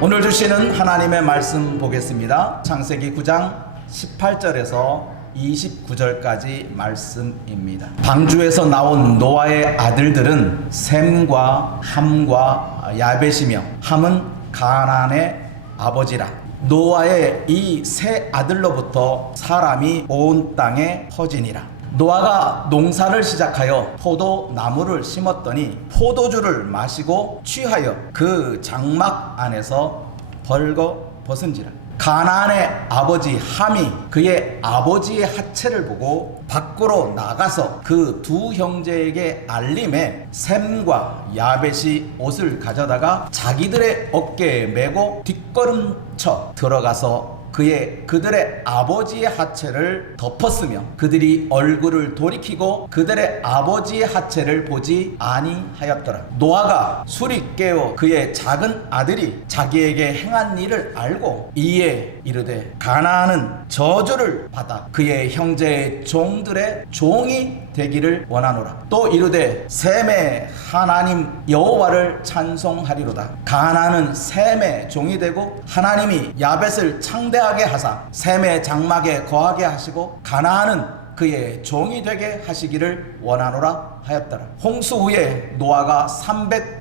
오늘 주시는 하나님의 말씀 보겠습니다. 창세기 9장 18절에서 29절까지 말씀입니다. 방주에서 나온 노아의 아들들은 셈과 함과 야벳이며 함은 가나안의 아버지라. 노아의 이 세 아들로부터 사람이 온 땅에 퍼지니라. 노아가 농사를 시작하여 포도나무를 심었더니 포도주를 마시고 취하여 그 장막 안에서 벌거벗은지라. 가나안의 아버지 함이 그의 아버지의 하체를 보고 밖으로 나가서 그 두 형제에게 알림해 셈과 야벳이 옷을 가져다가 자기들의 어깨에 메고 뒷걸음쳐 들어가서 그들의 아버지의 하체를 덮었으며 그들이 얼굴을 돌이키고 그들의 아버지의 하체를 보지 아니하였더라. 노아가 술이 깨어 그의 작은 아들이 자기에게 행한 일을 알고 이에 이르되 가나안은 저주를 받아 그의 형제의 종들의 종이 되기를 원하노라. 또 이르되 셈의 하나님 여호와를 찬송하리로다. 가나안은 셈의 종이 되고 하나님이 야벳을 창대하게 하사 셈의 장막에 거하게 하시고 가나안은 그의 종이 되게 하시기를 원하노라 하였더라. 홍수 후에 노아가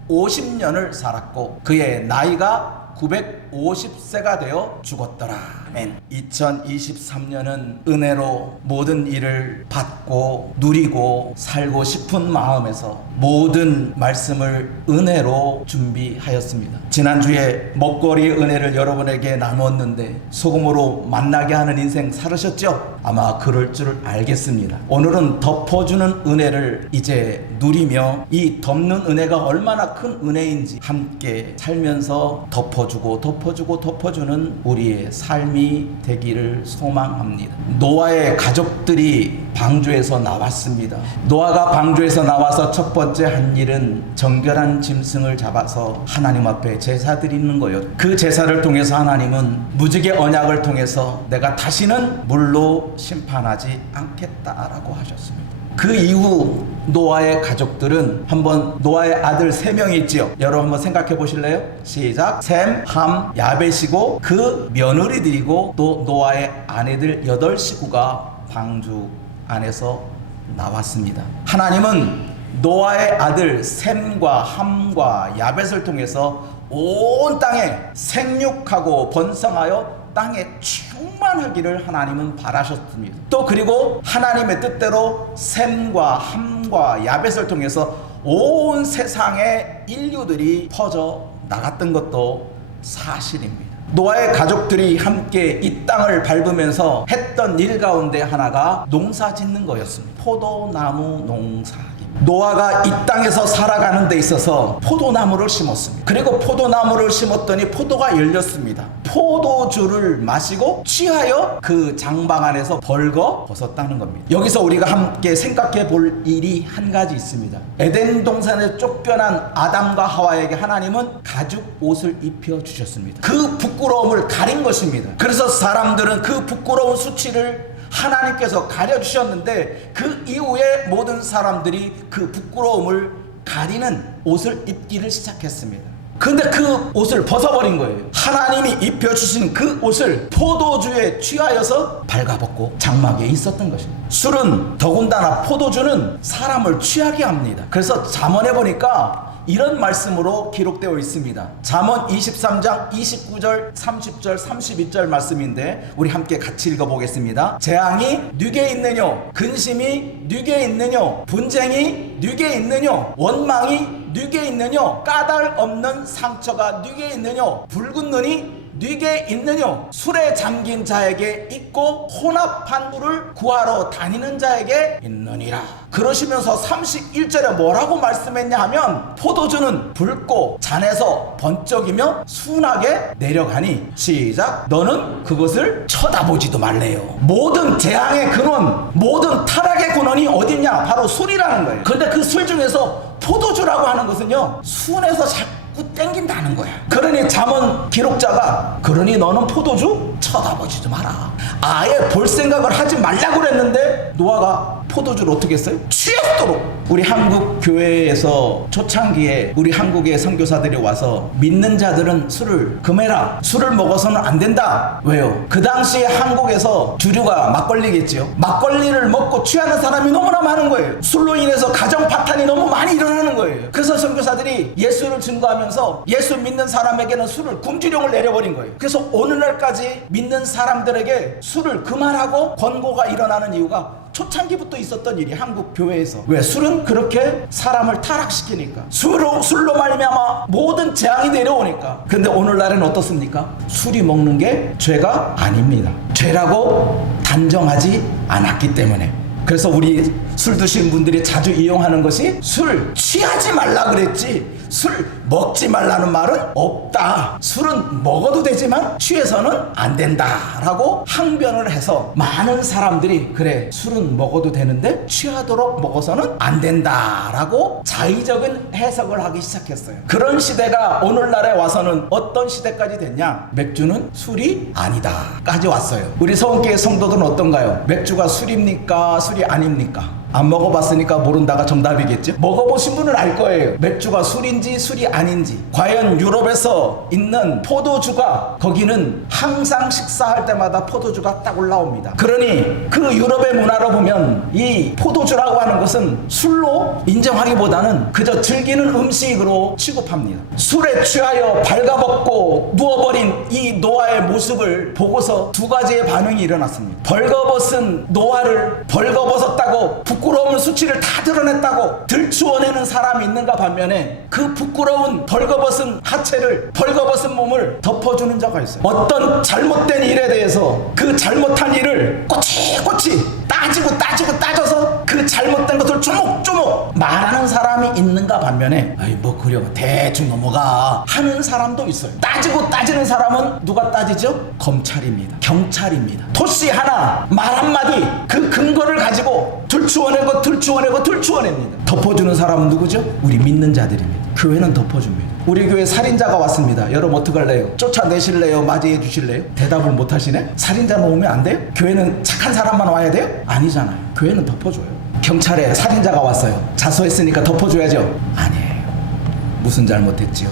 350년을 살았고 그의 나이가 950세가 되어 죽었더라. 아멘. 2023년은 은혜로 모든 일을 받고 누리고 살고 싶은 마음에서 모든 말씀을 은혜로 준비하였습니다. 지난주에 먹거리의 은혜를 여러분에게 나누었는데 소금으로 만나게 하는 인생 살으셨죠? 아마 그럴 줄 알겠습니다. 오늘은 덮어주는 은혜를 이제 누리며 이 덮는 은혜가 얼마나 큰 은혜인지 함께 살면서 덮어주는 우리의 삶이 되기를 소망합니다. 노아의 가족들이 방주에서 나왔습니다. 노아가 방주에서 나와서 첫 번째 한 일은 정결한 짐승을 잡아서 하나님 앞에 제사 드리는 거예요. 그 제사를 통해서 하나님은 무지개 언약을 통해서 내가 다시는 물로 심판하지 않겠다라고 하셨습니다. 그 이후 노아의 가족들은 한번 노아의 아들 3명이 있지요. 여러분 한번 생각해 보실래요? 시작. 셈, 함, 야벳이고 그 며느리들이고 또 노아의 아내들 8식구가 방주 안에서 나왔습니다. 하나님은 노아의 아들 셈과 함과 야벳을 통해서 온 땅에 생육하고 번성하여 땅에 충만하기를 하나님은 바라셨습니다. 또 그리고 하나님의 뜻대로 셈과 함과 야벳을 통해서 온 세상의 인류들이 퍼져 나갔던 것도 사실입니다. 노아의 가족들이 함께 이 땅을 밟으면서 했던 일 가운데 하나가 농사 짓는 거였습니다. 포도나무 농사. 노아가 이 땅에서 살아가는 데 있어서 포도나무를 심었습니다. 그리고 포도나무를 심었더니 포도가 열렸습니다. 포도주를 마시고 취하여 그 장막 안에서 벌거벗었다는 겁니다. 여기서 우리가 함께 생각해 볼 일이 한 가지 있습니다. 에덴 동산에 쫓겨난 아담과 하와에게 하나님은 가죽 옷을 입혀 주셨습니다. 그 부끄러움을 가린 것입니다. 그래서 사람들은 그 부끄러운 수치를 하나님께서 가려주셨는데 그 이후에 모든 사람들이 그 부끄러움을 가리는 옷을 입기를 시작했습니다. 근데 그 옷을 벗어버린 거예요. 하나님이 입혀주신 그 옷을 포도주에 취하여서 발가벗고 장막에 있었던 것입니다. 술은 더군다나 포도주는 사람을 취하게 합니다. 그래서 잠언에 보니까 이런 말씀으로 기록되어 있습니다. 잠언 23장 29절 30절 32절 말씀인데 우리 함께 같이 읽어보겠습니다. 재앙이 네게 있느뇨, 근심이 네게 있느뇨, 분쟁이 네게 있느뇨, 원망이 네게 있느뇨, 까닭 없는 상처가 네게 있느뇨, 붉은 눈이 네게 있느뇨, 술에 잠긴 자에게 있고 혼합한 물을 구하러 다니는 자에게 있느니라. 그러시면서 31절에 뭐라고 말씀했냐 하면 포도주는 붉고 잔에서 번쩍이며 순하게 내려가니 시작. 너는 그것을 쳐다보지도 말래요. 모든 재앙의 근원, 모든 타락의 근원이 어딨냐? 바로 술이라는 거예요. 그런데 그 술 중에서 포도주라고 하는 것은요 순해서 자꾸 땡긴다는 거야. 그러니 잠언 기록자가 그러니 너는 포도주 쳐다보지도 마라. 아예 볼 생각을 하지 말라고 그랬는데 노아가 포도주를 어떻게 했어요? 취했도록. 우리 한국 교회에서 초창기에 우리 한국의 선교사들이 와서 믿는 자들은 술을 금해라, 술을 먹어서는 안 된다. 왜요? 그 당시에 한국에서 주류가 막걸리겠지요. 막걸리를 먹고 취하는 사람이 너무나 많은 거예요. 술로 인해서 가정 파탄이 너무 많이 일어나는 거예요. 그래서 선교사들이 예수를 증거하면서 예수 믿는 사람에게는 술을 금지령을 내려버린 거예요. 그래서 오늘날까지 믿는 사람들에게 술을 그만하고 권고가 일어나는 이유가 초창기부터 있었던 일이 한국 교회에서. 왜? 술은 그렇게 사람을 타락시키니까. 술로 말미암아 모든 재앙이 내려오니까. 근데 오늘날은 어떻습니까? 술이 먹는 게 죄가 아닙니다. 죄라고 단정하지 않았기 때문에. 그래서 우리 술 드시는 분들이 자주 이용하는 것이 술 취하지 말라 그랬지 술 먹지 말라는 말은 없다. 술은 먹어도 되지만 취해서는 안 된다라고 항변을 해서 많은 사람들이 그래 술은 먹어도 되는데 취하도록 먹어서는 안 된다라고 자의적인 해석을 하기 시작했어요. 그런 시대가 오늘날에 와서는 어떤 시대까지 됐냐? 맥주는 술이 아니다까지 왔어요. 우리 서원교회 성도들은 어떤가요? 맥주가 술입니까? 술이 아닙니까? 안 먹어봤으니까 모른다가 정답이겠죠? 먹어보신 분은 알 거예요. 맥주가 술인지 술이 아닌지. 과연 유럽에서 있는 포도주가 거기는 항상 식사할 때마다 포도주가 딱 올라옵니다. 그러니 그 유럽의 문화로 보면 이 포도주라고 하는 것은 술로 인정하기보다는 그저 즐기는 음식으로 취급합니다. 술에 취하여 발가벗고 누워버린 이 노아의 모습을 보고서 두 가지의 반응이 일어났습니다. 벌거벗은 노아를 벌거벗었다고 부끄러운 수치를 다 드러냈다고 들추어내는 사람이 있는가 반면에 그 부끄러운 벌거벗은 하체를 벌거벗은 몸을 덮어주는 자가 있어요. 어떤 잘못된 일에 대해서 그 잘못한 일을 꼬치꼬치 따져서 그 잘못된 것을 조목조목 말하는 사람이 있는가 반면에 아이 뭐 그려 대충 넘어가 하는 사람도 있어요. 따지는 사람은 누가 따지죠? 검찰입니다. 경찰입니다. 토씨 하나 말 한마디 그 근거를 가지고 들추어냅니다. 덮어주는 사람은 누구죠? 우리 믿는 자들입니다. 교회는 덮어줍니다. 우리 교회 살인자가 왔습니다. 여러분 어떡할래요? 쫓아내실래요? 맞이해 주실래요? 대답을 못 하시네? 살인자만 오면 안 돼요? 교회는 착한 사람만 와야 돼요? 아니잖아요. 교회는 덮어줘요. 경찰에 살인자가 왔어요. 자수했으니까 덮어줘야죠? 아니에요. 무슨 잘못했지요?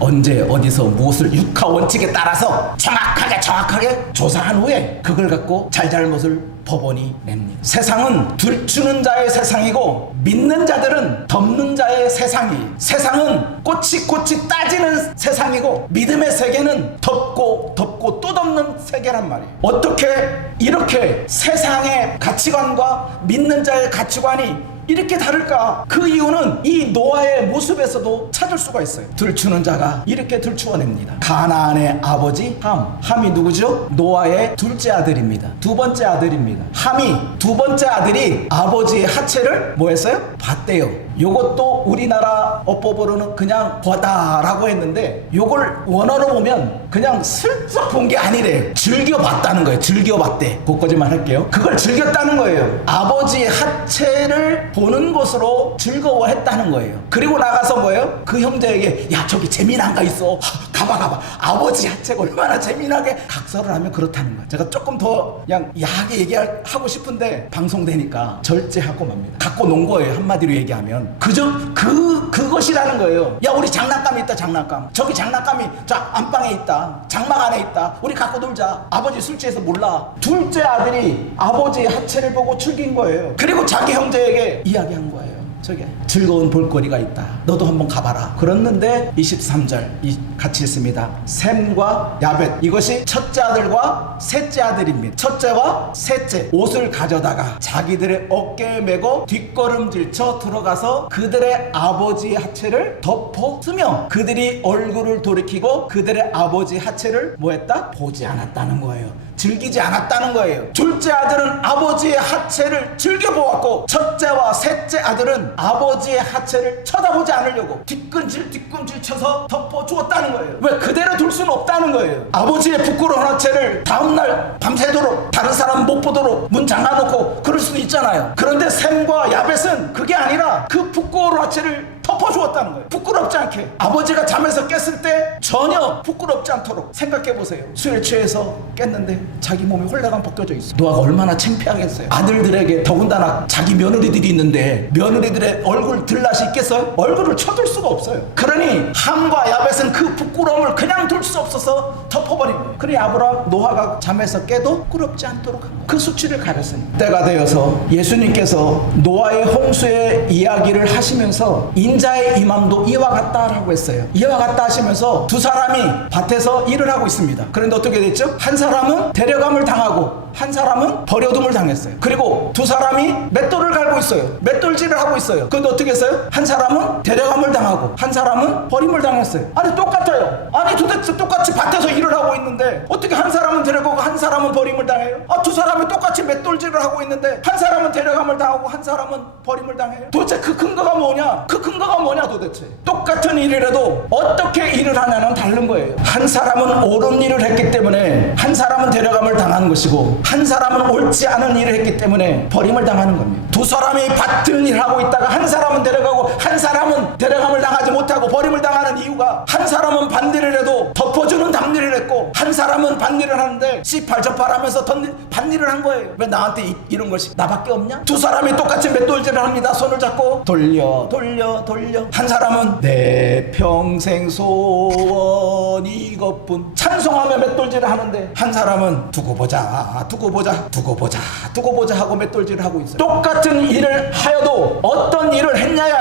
언제 어디서 무엇을 육하 원칙에 따라서 정확하게 조사한 후에 그걸 갖고 잘못을 법원이 냅니다. 세상은 들추는 자의 세상이고 믿는 자들은 덮는 자의 세상이에요. 세상은 꼬치꼬치 따지는 세상이고 믿음의 세계는 덮고 또 덮는 세계란 말이에요. 어떻게 이렇게 세상의 가치관과 믿는 자의 가치관이 이렇게 다를까? 그 이유는 이 노아의 모습에서도 찾을 수가 있어요. 들추는 자가 이렇게 들추어냅니다. 가나안의 아버지 함이 누구죠? 노아의 둘째 아들입니다. 두 번째 아들입니다. 함이 두 번째 아들이 아버지의 하체를 뭐 했어요? 봤대요. 요것도 우리나라 어법으로는 그냥 보다라고 했는데 요걸 원어로 보면 그냥 슬쩍 본 게 아니래요. 즐겨봤다는 거예요. 즐겨봤대. 거짓말 할게요. 그걸 즐겼다는 거예요. 아버지의 하체를 보는 것으로 즐거워했다는 거예요. 그리고 나가서 뭐예요? 그 형제에게 야 저기 재미난 거 있어. 가봐. 아버지 하체가 얼마나 재미나게 각설을 하면 그렇다는 거예요. 제가 조금 더 그냥 야하게 얘기하고 싶은데 방송되니까 절제하고 맙니다. 갖고 논 거예요. 한마디로 얘기하면. 그저 그것이라는 거예요. 야 우리 장난감이 있다. 장난감 저기 장난감이 자 안방에 있다. 장막 안에 있다. 우리 갖고 놀자. 아버지 술 취해서 몰라. 둘째 아들이 아버지의 하체를 보고 즐긴 거예요. 그리고 자기 형제에게 이야기한 거예요. 저게 즐거운 볼거리가 있다. 너도 한번 가봐라. 그랬는데 23절 같이 있습니다. 셈과 야벳 이것이 첫째 아들과 셋째 아들입니다. 첫째와 셋째 옷을 가져다가 자기들의 어깨에 메고 뒷걸음질 쳐 들어가서 그들의 아버지의 하체를 덮어 쓰며 그들이 얼굴을 돌이키고 그들의 아버지 하체를 뭐했다? 보지 않았다는 거예요. 즐기지 않았다는 거예요. 둘째 아들은 아버지의 하체를 즐겨보았고 첫째와 셋째 아들은 아버지의 하체를 쳐다보지 않으려고 뒤꿈질 쳐서 덮어주었다는 거예요. 왜? 그대로 둘 수는 없다는 거예요. 아버지의 부끄러운 하체를 다음날 밤새도록 다른 사람 못 보도록 문 잠가놓고 그럴 수도 있잖아요. 그런데 셈과 야벳은 그게 아니라 그 부끄러운 하체를 덮어주었다는 거예요. 부끄럽지 않게. 아버지가 잠에서 깼을 때 전혀 부끄럽지 않도록 생각해보세요. 술에 취해서 깼는데 자기 몸이 홀라당 벗겨져 있어. 노아가 얼마나 창피하겠어요. 아들들에게, 더군다나 자기 며느리들이 있는데 며느리들의 얼굴 들낯이 있겠어요? 얼굴을 쳐둘 수가 없어요. 그러니 함과 야벳은 그 부끄러움을 그냥 둘 수 없어서 덮어버린 거예요. 그러니 노아가 잠에서 깨도 부끄럽지 않도록 한 거예요. 그 수치를 가렸으니 때가 되어서 예수님께서 노아의 홍수의 이야기를 하시면서 인자의 임함도 이와 같다라고 했어요. 이와 같다 하시면서 두 사람이 밭에서 일을 하고 있습니다. 그런데 어떻게 됐죠? 한 사람은 데려감을 당하고 한 사람은 버려둠을 당했어요. 그리고 두 사람이 맷돌을 갈고 있어요. 맷돌질을 하고 있어요. 그런데 어떻게 했어요? 한 사람은 데려감을 당하고 한 사람은 버림을 당했어요. 아니 똑같아요. 아니 도대체 똑같이 밭에서 일을 하고 있는데 어떻게 한 사람은 데려가고 한 사람은 버림을 당해요? 두 사람이 똑같이 맷돌질을 하고 있는데 한 사람은 데려감을 당하고 한 사람은 버림을 당해요? 도대체 그 근거가 뭐냐? 그 근거가 뭐냐 도대체? 똑같은 일이라도 어떻게 일을 하냐는 다른 거예요. 한 사람은 옳은 일을 했기 때문에 한 사람은 데려감을 당하는 것이고 한 사람은 옳지 않은 일을 했기 때문에 버림을 당하는 겁니다. 두 사람이 같은 일을 하고 있다가 한 사람은 데려가고 한 사람은 데려감을 당하지 못하고 버림을 당하는 이유가 한 사람은 반일을 해도 덮어주는 담일을 했고 한 사람은 반일을 하는데 시팔저팔하면서 반일을 한 거예요. 왜 나한테 이런 것이 나밖에 없냐? 두 사람이 똑같이 맷돌질을 합니다. 손을 잡고 돌려 한 사람은 내 평생 소원 이것뿐 찬송하며 맷돌질을 하는데 한 사람은 두고 보자 하고 맷돌질을 하고 있어요. 똑같은 일을 하여도 어떤 일을 했냐에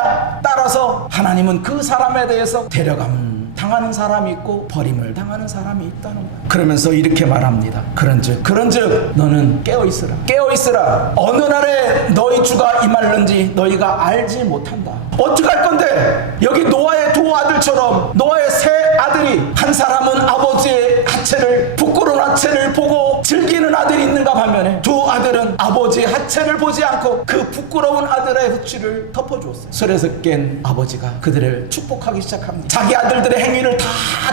따라서 하나님은 그 사람에 대해서 데려감 당하는 사람이 있고 버림을 당하는 사람이 있다는 거예요. 그러면서 이렇게 말합니다. 그런즉 너는 깨어있으라. 어느 날에 너희 주가 임할는지 너희가 알지 못한다. 어떻게 할 건데? 여기 노아의 두 아들처럼 노아의 세 아들이 한 사람은 아버지의 하체를 부끄러운 하체를 보고 즐기는 아들이 있는가 반면에 두 아들은 아버지의 하체를 보지 않고 그 부끄러운 아들의 흑취를 덮어주었어요. 술에서 깬 아버지가 그들을 축복하기 시작합니다. 자기 아들들의 행위를 다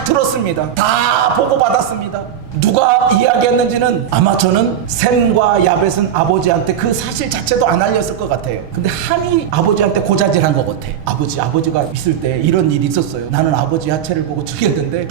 들었습니다. 다 보고받았습니다. 누가 이야기했는지는 아마 저는 셈과 야벳은 아버지한테 그 사실 자체도 안 알렸을 것 같아요. 근데 함이 아버지한테 고자질한 것 같아. 아버지가 있을 때 이런 일이 있었어요. 나는 아버지 하체를 보고 죽였는데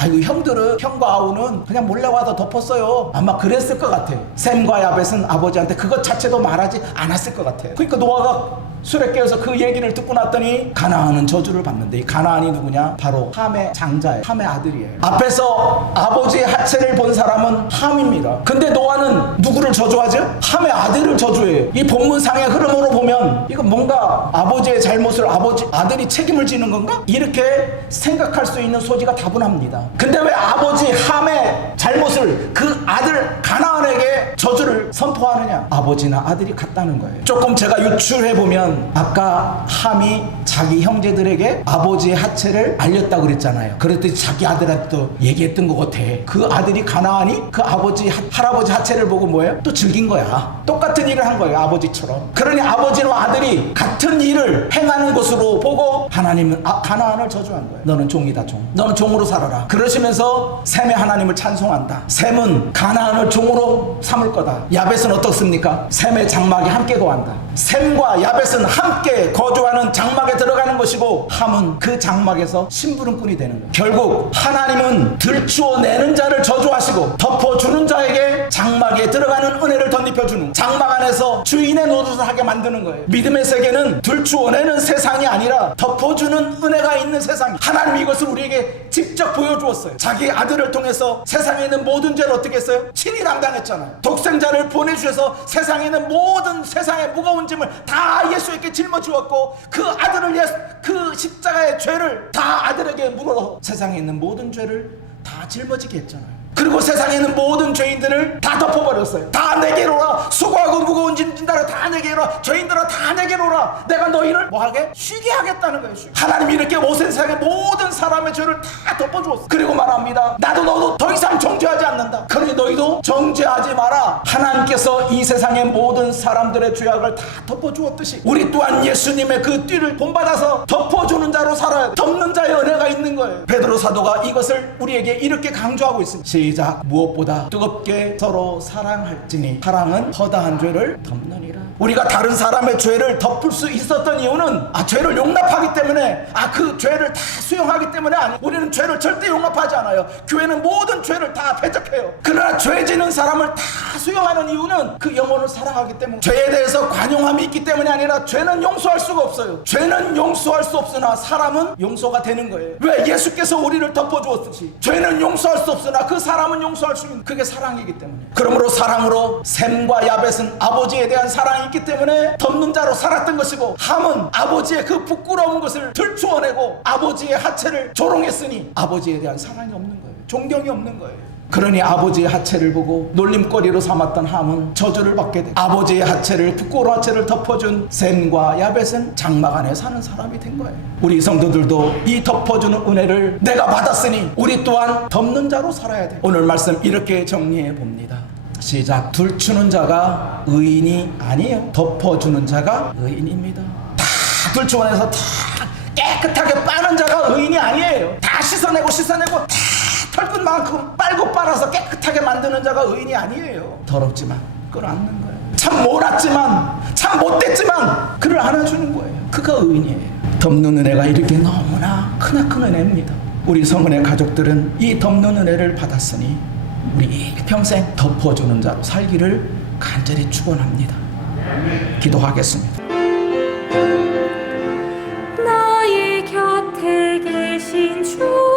형과 아우는 그냥 몰래 와서 덮었어요. 아마 그랬을 것 같아요. 셈과 야벳은 아버지한테 그것 자체도 말하지 않았을 것 같아요. 그러니까 노아가 술에 깨어서 그 얘기를 듣고 났더니 가나안은 저주를 받는데 이 가나안이 누구냐? 바로 함의 장자예요. 함의 아들이에요. 앞에서 아버지의 하체를 본 사람은 함입니다. 근데 노아는 누구를 저주하죠? 함의 아들을 저주해요. 이 본문상의 흐름으로 보면 이거 뭔가 아버지의 잘못을 아들이 책임을 지는 건가? 이렇게 생각할 수 있는 소지가 다분합니다. 근데 왜 아버지 함의 잘못을 그 아들 가나안에게 저주를 선포하느냐? 아버지나 아들이 같다는 거예요. 조금 제가 유추해보면 아까 함이 자기 형제들에게 아버지의 하체를 알렸다고 그랬잖아요. 그랬더니 자기 아들한테도 얘기했던 것 같아. 그 아들이 가나안이 그 할아버지 하체를 보고 뭐예요? 또 즐긴 거야. 똑같은 일을 한 거예요. 아버지처럼. 그러니 아버지와 아들이 같은 일을 행하는 것으로 보고 하나님은 가나안을 저주한 거예요. 너는 종이다 종. 너는 종으로 살아라. 그러시면서 셈의 하나님을 찬송한다. 셈은 가나안을 종으로 삼을 거다. 야벳은 어떻습니까? 셈의 장막에 함께 거한다. 셈과 야벳은 함께 거주하는 장막에 들어가는 것이고 함은 그 장막에서 심부름꾼이 되는 거예요. 결국 하나님은 들추어내는 자를 저주하시고 덮어주는 자에게 장막에 들어가는 은혜를 덧입혀주는, 장막 안에서 주인의 노릇을 하게 만드는 거예요. 믿음의 세계는 들추어내는 세상이 아니라 덮어주는 은혜가 있는 세상. 하나님이 이것을 우리에게 직접 보여주었어요. 자기 아들을 통해서 세상에 있는 모든 죄를 어떻게 했어요? 친히 담당했잖아요. 독생자를 보내주셔서 세상에 있는 모든 세상의 무거운 짐을 다 예수에게 짊어지었고 그 아들을 그 십자가의 죄를 다 아들에게 물어 세상에 있는 모든 죄를 다 짊어지게 했잖아요. 그리고 세상에 있는 모든 죄인들을 다 덮어버렸어요. 다 내게로 오라. 수고하고 무거운 짐 진다라 다 내게로 오라. 죄인들아 다 내게로 오라. 내가 너희를 뭐하게? 쉬게 하겠다는 거예요. 하나님이 이렇게 온 세상의 모든 사람의 죄를 다 덮어주었어. 그리고 말합니다. 나도 너도 더 이상 정죄하지 않는다. 그러니 너희도 정죄하지 마라. 하나님께서 이 세상의 모든 사람들의 죄악을 다 덮어주었듯이 우리 또한 예수님의 그 띠를 본받아서 덮어주는 자로 살아야 돼. 덮는 자의 은혜가 있는 거예요. 베드로 사도가 이것을 우리에게 이렇게 강조하고 있습니다. 시작. 무엇보다 뜨겁게 서로 사랑할지니 사랑은 허다한 죄를 덮느니라. 우리가 다른 사람의 죄를 덮을 수 있었던 이유는 죄를 용납하기 때문에 그 죄를 다 수용하기 때문에 아니에요. 우리는 죄를 절대 용납하지 않아요. 교회는 모든 죄를 다 배척해요. 그러나 죄 지는 사람을 다 수용하는 이유는 그 영혼을 사랑하기 때문에, 죄에 대해서 관용함이 있기 때문이 아니라 죄는 용서할 수가 없어요. 죄는 용서할 수 없으나 사람은 용서가 되는 거예요. 왜? 예수께서 우리를 덮어주었듯이 죄는 용서할 수 없으나 그 사람은 용서할 수 있는, 그게 사랑이기 때문에. 그러므로 사랑으로 셈과 야벳은 아버지에 대한 사랑이 있기 때문에 덮는 자로 살았던 것이고, 함은 아버지의 그 부끄러운 것을 들추어내고 아버지의 하체를 조롱했으니 아버지에 대한 사랑이 없는 거예요. 존경이 없는 거예요. 그러니 아버지의 하체를 보고 놀림거리로 삼았던 함은 저주를 받게 돼. 아버지의 하체를, 부끄러운 하체를 덮어준 셈과 야벳은 장막 안에 사는 사람이 된 거예요. 우리 성도들도 이 덮어주는 은혜를 내가 받았으니 우리 또한 덮는 자로 살아야 돼. 오늘 말씀 이렇게 정리해 봅니다. 시작. 들추는 자가 의인이 아니에요. 덮어주는 자가 의인입니다. 다 들추어내서 다 깨끗하게 빠는 자가 의인이 아니에요. 다 씻어내고 다 털끝만큼 빨고 빨아서 깨끗하게 만드는 자가 의인이 아니에요. 더럽지만 끌어안는 거예요. 참 몰았지만, 참 못됐지만 그를 안아주는 거예요. 그가 의인이에요. 덮는 은혜가 이렇게 너무나 크나큰 은혜입니다. 우리 성은의 가족들은 이 덮는 은혜를 받았으니 우리 일평생 덮어주는 자로 살기를 간절히 축원합니다. 기도하겠습니다. 나의 곁에 계신 주